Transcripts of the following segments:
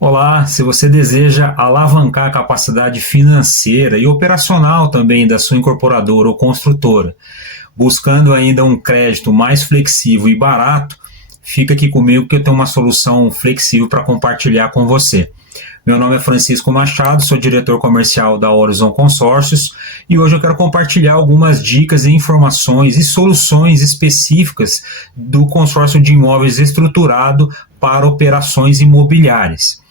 Olá, se você deseja alavancar a capacidade financeira e operacional também da sua incorporadora ou construtora, buscando ainda um crédito mais flexível e barato, fica aqui comigo que eu tenho uma solução flexível para compartilhar com você. Meu nome é Francisco Machado, sou diretor comercial da Horizon Consórcios e hoje eu quero compartilhar algumas dicas e informações e soluções específicas do consórcio de imóveis estruturado para operações imobiliárias.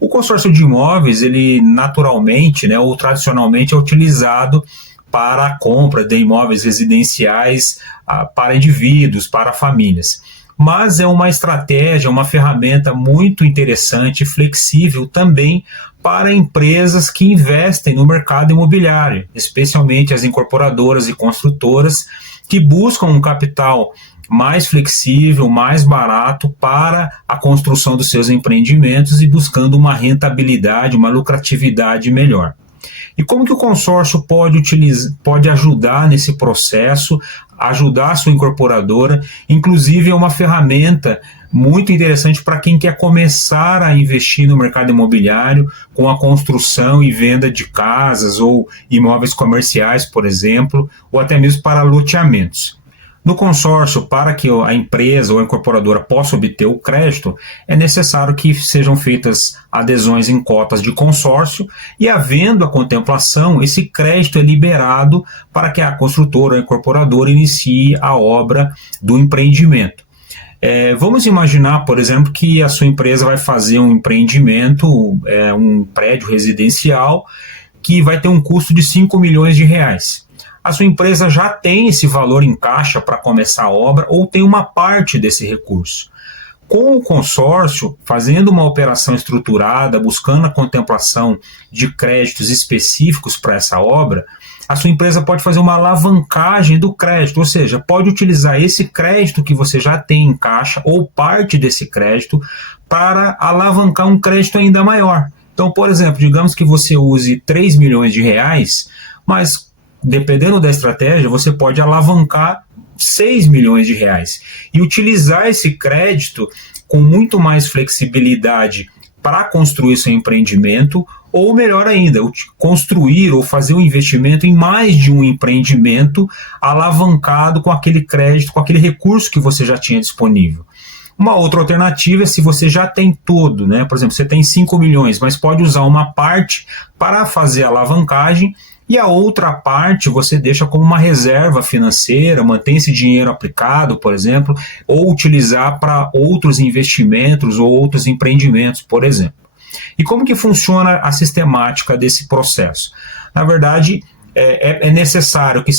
O consórcio de imóveis, ele naturalmente, ou tradicionalmente, é utilizado para a compra de imóveis residenciais para indivíduos, para famílias. Mas é uma estratégia, uma ferramenta muito interessante e flexível também para empresas que investem no mercado imobiliário, especialmente as incorporadoras e construtoras que buscam um capital mais flexível, mais barato para a construção dos seus empreendimentos e buscando uma rentabilidade, uma lucratividade melhor. E como que o consórcio pode ajudar nesse processo, ajudar a sua incorporadora? Inclusive é uma ferramenta muito interessante para quem quer começar a investir no mercado imobiliário com a construção e venda de casas ou imóveis comerciais, por exemplo, ou até mesmo para loteamentos. No consórcio, para que a empresa ou a incorporadora possa obter o crédito, é necessário que sejam feitas adesões em cotas de consórcio e, havendo a contemplação, esse crédito é liberado para que a construtora ou a incorporadora inicie a obra do empreendimento. Vamos imaginar, por exemplo, que a sua empresa vai fazer um empreendimento, um prédio residencial, que vai ter um custo de R$ 5 milhões. A sua empresa já tem esse valor em caixa para começar a obra ou tem uma parte desse recurso. Com o consórcio, fazendo uma operação estruturada, buscando a contemplação de créditos específicos para essa obra, a sua empresa pode fazer uma alavancagem do crédito, ou seja, pode utilizar esse crédito que você já tem em caixa ou parte desse crédito para alavancar um crédito ainda maior. Então, por exemplo, digamos que você use R$ 3 milhões, mas dependendo da estratégia, você pode alavancar R$ 6 milhões e utilizar esse crédito com muito mais flexibilidade para construir seu empreendimento, ou melhor ainda, construir ou fazer um investimento em mais de um empreendimento alavancado com aquele crédito, com aquele recurso que você já tinha disponível. Uma outra alternativa é se você já tem todo, por exemplo, você tem 5 milhões, mas pode usar uma parte para fazer a alavancagem e a outra parte você deixa como uma reserva financeira, mantém esse dinheiro aplicado, por exemplo, ou utilizar para outros investimentos ou outros empreendimentos, por exemplo. E como que funciona a sistemática desse processo? Na verdade, é necessário que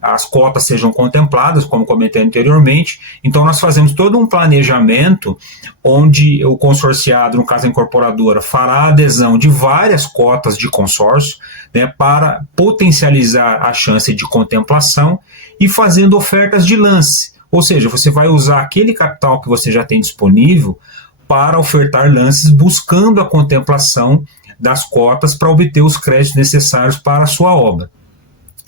as cotas sejam contempladas, como comentei anteriormente. Então nós fazemos todo um planejamento onde o consorciado, no caso a incorporadora, fará a adesão de várias cotas de consórcio, para potencializar a chance de contemplação e fazendo ofertas de lance. Ou seja, você vai usar aquele capital que você já tem disponível para ofertar lances buscando a contemplação das cotas para obter os créditos necessários para a sua obra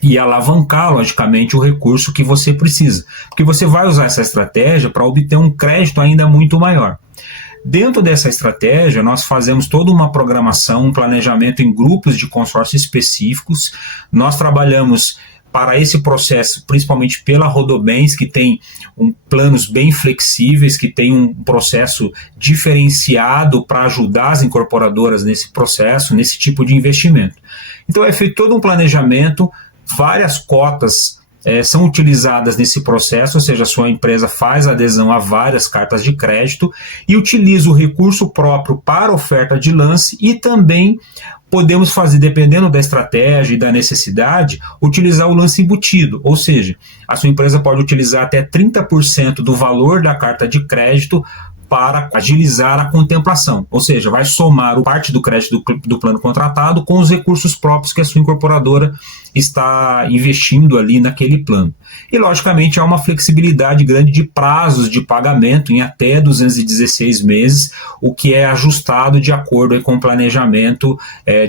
e alavancar, logicamente, o recurso que você precisa, porque você vai usar essa estratégia para obter um crédito ainda muito maior. Dentro dessa estratégia, nós fazemos toda uma programação, um planejamento em grupos de consórcio específicos. Nós trabalhamos para esse processo, principalmente pela Rodobens, que tem planos bem flexíveis, que tem um processo diferenciado para ajudar as incorporadoras nesse processo, nesse tipo de investimento. Então é feito todo um planejamento, várias cotas são utilizadas nesse processo, ou seja, a sua empresa faz adesão a várias cartas de crédito e utiliza o recurso próprio para oferta de lance e também podemos fazer, dependendo da estratégia e da necessidade, utilizar o lance embutido, ou seja, a sua empresa pode utilizar até 30% do valor da carta de crédito para agilizar a contemplação, ou seja, vai somar parte do crédito do plano contratado com os recursos próprios que a sua incorporadora está investindo ali naquele plano. E, logicamente, há uma flexibilidade grande de prazos de pagamento em até 216 meses, o que é ajustado de acordo com o planejamento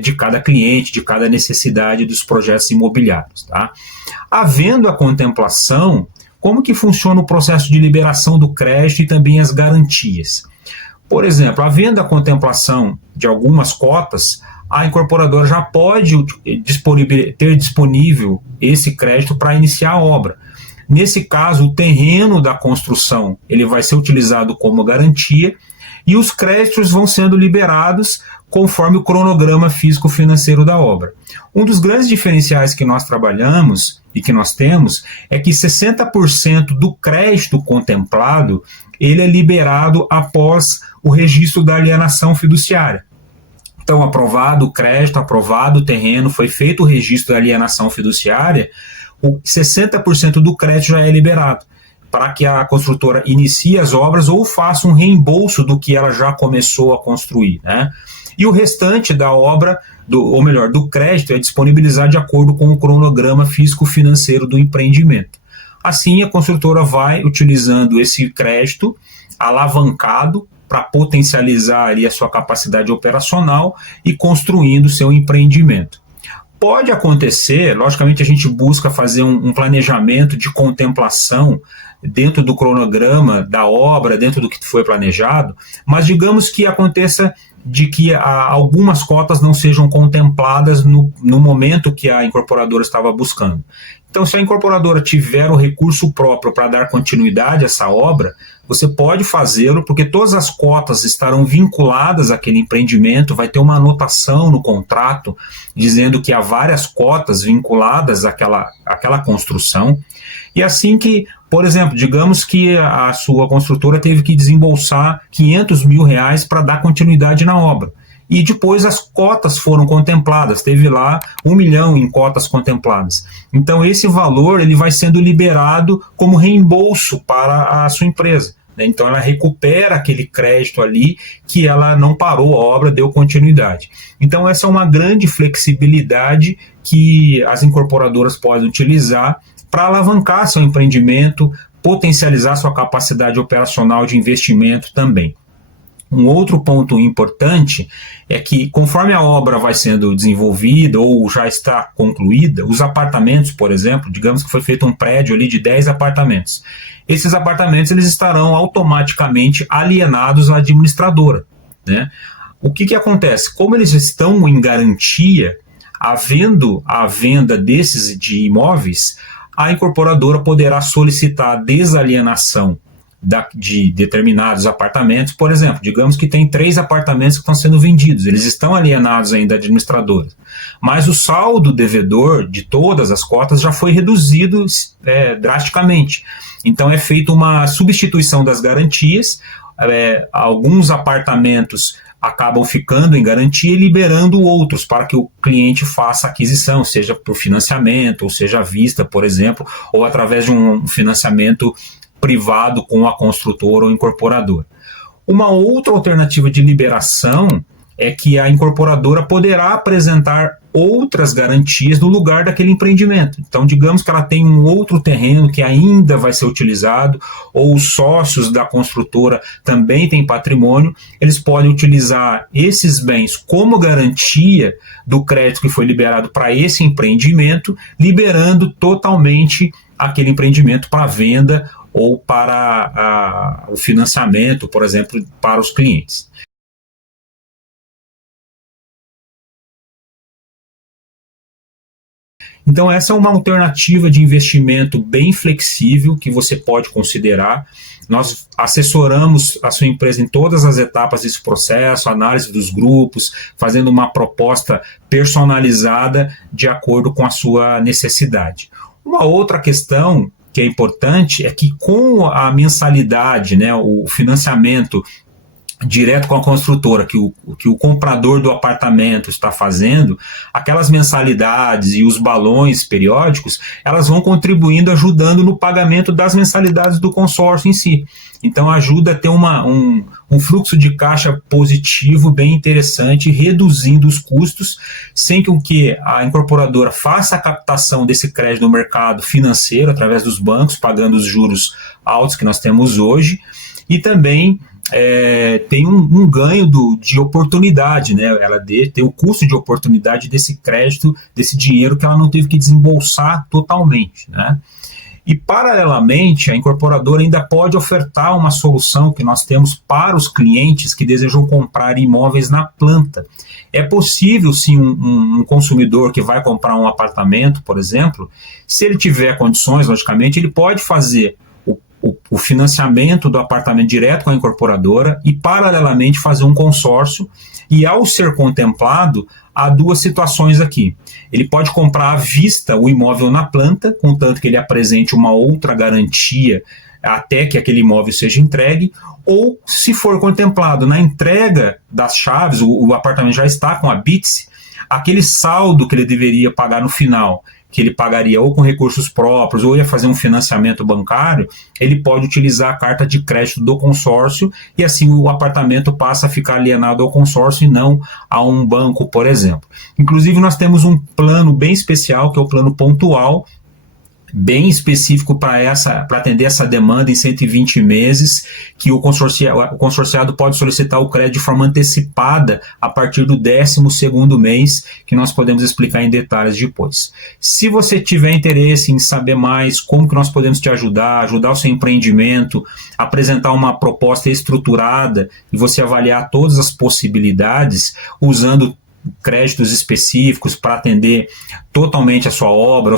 de cada cliente, de cada necessidade dos projetos imobiliários. Tá? Havendo a contemplação, como que funciona o processo de liberação do crédito e também as garantias? Por exemplo, havendo a contemplação de algumas cotas, a incorporadora já pode ter disponível esse crédito para iniciar a obra. Nesse caso, o terreno da construção ele vai ser utilizado como garantia e os créditos vão sendo liberados conforme o cronograma físico-financeiro da obra. Um dos grandes diferenciais que nós trabalhamos e que nós temos é que 60% do crédito contemplado ele é liberado após o registro da alienação fiduciária. Então, aprovado o crédito, aprovado o terreno, foi feito o registro da alienação fiduciária, 60% do crédito já é liberado para que a construtora inicie as obras ou faça um reembolso do que ela já começou a construir, né? E o restante da obra, do crédito, é disponibilizado de acordo com o cronograma físico-financeiro do empreendimento. Assim, a construtora vai utilizando esse crédito alavancado para potencializar ali a sua capacidade operacional e construindo seu empreendimento. Pode acontecer, logicamente a gente busca fazer um planejamento de contemplação dentro do cronograma da obra, dentro do que foi planejado, mas digamos que aconteça de que algumas cotas não sejam contempladas no momento que a incorporadora estava buscando. Então, se a incorporadora tiver o recurso próprio para dar continuidade a essa obra, você pode fazê-lo, porque todas as cotas estarão vinculadas àquele empreendimento, vai ter uma anotação no contrato dizendo que há várias cotas vinculadas àquela construção. E assim que, por exemplo, digamos que a sua construtora teve que desembolsar R$500 mil para dar continuidade na obra. E depois as cotas foram contempladas, teve lá 1 milhão em cotas contempladas. Então esse valor ele vai sendo liberado como reembolso para a sua empresa. Então ela recupera aquele crédito ali que ela não parou a obra, deu continuidade. Então essa é uma grande flexibilidade que as incorporadoras podem utilizar para alavancar seu empreendimento, potencializar sua capacidade operacional de investimento também. Um outro ponto importante é que, conforme a obra vai sendo desenvolvida ou já está concluída, os apartamentos, por exemplo, digamos que foi feito um prédio ali de 10 apartamentos. Esses apartamentos eles estarão automaticamente alienados à administradora, né? O que acontece? Como eles estão em garantia, havendo a venda de imóveis, a incorporadora poderá solicitar a desalienação de determinados apartamentos. Por exemplo, digamos que tem 3 apartamentos que estão sendo vendidos, eles estão alienados ainda à administradora, mas o saldo devedor de todas as cotas já foi reduzido drasticamente. Então é feita uma substituição das garantias, alguns apartamentos acabam ficando em garantia e liberando outros para que o cliente faça aquisição, seja por financiamento, ou seja à vista, por exemplo, ou através de um financiamento privado com a construtora ou incorporadora. Uma outra alternativa de liberação é que a incorporadora poderá apresentar outras garantias no lugar daquele empreendimento. Então, digamos que ela tem um outro terreno que ainda vai ser utilizado, ou os sócios da construtora também têm patrimônio, eles podem utilizar esses bens como garantia do crédito que foi liberado para esse empreendimento, liberando totalmente aquele empreendimento para venda ou para o financiamento, por exemplo, para os clientes. Então essa é uma alternativa de investimento bem flexível que você pode considerar. Nós assessoramos a sua empresa em todas as etapas desse processo, análise dos grupos, fazendo uma proposta personalizada de acordo com a sua necessidade. Uma outra questão que é importante é que com a mensalidade, né, o financiamento direto com a construtora, que o comprador do apartamento está fazendo, aquelas mensalidades e os balões periódicos, elas vão contribuindo, ajudando no pagamento das mensalidades do consórcio em si. Então ajuda a ter um fluxo de caixa positivo bem interessante, reduzindo os custos, sem que a incorporadora faça a captação desse crédito no mercado financeiro, através dos bancos, pagando os juros altos que nós temos hoje, e também tem um ganho de oportunidade, né? Ela tem o custo de oportunidade desse crédito, desse dinheiro que ela não teve que desembolsar totalmente, né? E, paralelamente, a incorporadora ainda pode ofertar uma solução que nós temos para os clientes que desejam comprar imóveis na planta. É possível, sim, um consumidor que vai comprar um apartamento, por exemplo, se ele tiver condições, logicamente, ele pode fazer o financiamento do apartamento direto com a incorporadora e, paralelamente, fazer um consórcio. E, ao ser contemplado, há duas situações aqui. Ele pode comprar à vista o imóvel na planta, contanto que ele apresente uma outra garantia até que aquele imóvel seja entregue, ou, se for contemplado na entrega das chaves, o apartamento já está com a BITS, aquele saldo que ele deveria pagar no final, que ele pagaria ou com recursos próprios ou ia fazer um financiamento bancário, ele pode utilizar a carta de crédito do consórcio e assim o apartamento passa a ficar alienado ao consórcio e não a um banco, por exemplo. Inclusive, nós temos um plano bem especial, que é o plano pontual, bem específico para atender essa demanda em 120 meses, que o consorciado pode solicitar o crédito de forma antecipada a partir do 12º mês, que nós podemos explicar em detalhes depois. Se você tiver interesse em saber mais como que nós podemos te ajudar o seu empreendimento, apresentar uma proposta estruturada e você avaliar todas as possibilidades usando créditos específicos para atender totalmente a sua obra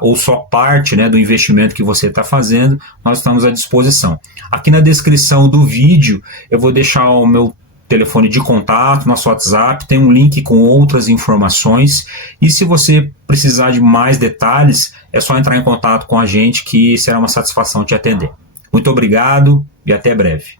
ou só parte, né, do investimento que você está fazendo, nós estamos à disposição. Aqui na descrição do vídeo eu vou deixar o meu telefone de contato, nosso WhatsApp, tem um link com outras informações e se você precisar de mais detalhes é só entrar em contato com a gente que será uma satisfação te atender. Muito obrigado e até breve.